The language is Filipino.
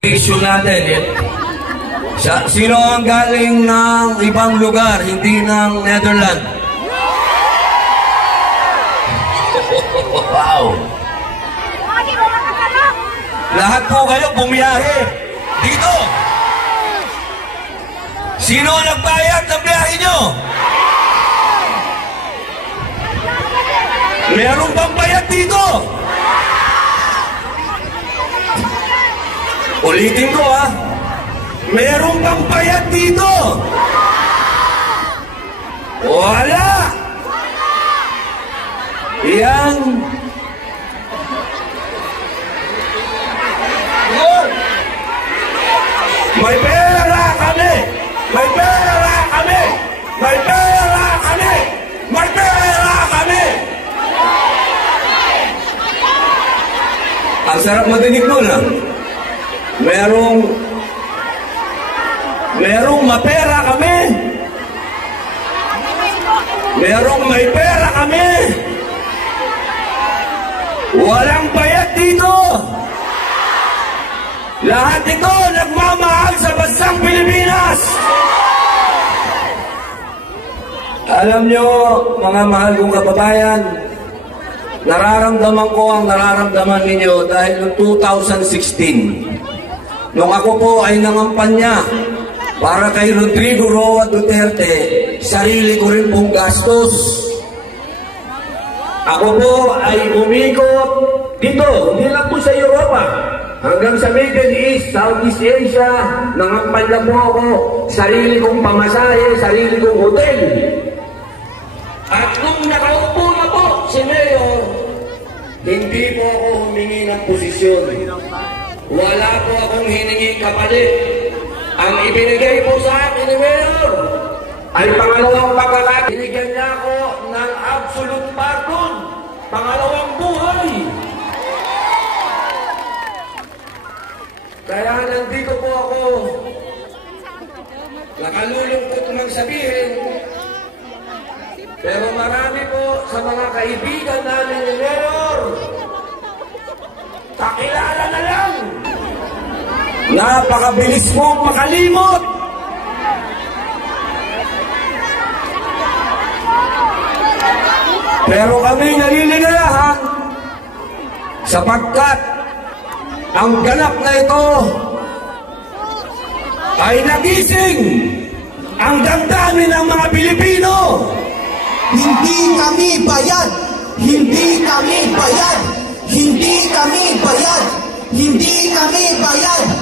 Issue natin. Sino ang galing ng ibang lugar, hindi ng Netherlands? Wow! Lahat po kayo bumiyahe dito. Sino ang nagbayad ng biyahe nyo? Meron bang bayad dito? Ulitin ko ha. Meron bang bayad dito? Wala! Yan. May pera kami! May pera kami! May pera kami! May pera kami! Ang sarap madinig nun ha. Merong mapera kami. Merong may pera kami. Walang bayad dito. Lahat ito nagmamahal sa bansang Pilipinas. Alam nyo, mga mahal kong kababayan, nararamdaman ko ang nararamdaman ninyo dahil noong 2016, nung ako po ay nangampanya para kay Rodrigo Roa Duterte, sarili ko rin pong gastos. Ako po ay umikot dito, hindi lang po sa Europa, hanggang sa Middle East, Southeast Asia, nangampanya po ako, sarili kong pamasahe, sarili kong hotel. At nung nakaupo na po si Mayor, hindi po ako humingi ng posisyon. Wala po akong hiningi kapalit. Ang ibinigay po sa akin ni Mayor ay pangalawang pagkakataon. Binigyan niya ako ng absolute pardon. Pangalawang buhay. Kaya nandito po ako. Nakalulungkot mang sabihin. Pero marami po sa mga kaibigan namin ni Mayor, kakilala na lang. Napakabilis mong makalimot. Pero kami naliligayahan sapagkat ang ganap na ito ay nagising ang damdamin ng mga Pilipino. Hindi kami bayad! Hindi kami bayad! Hindi kami bayad! Hindi kami bayad!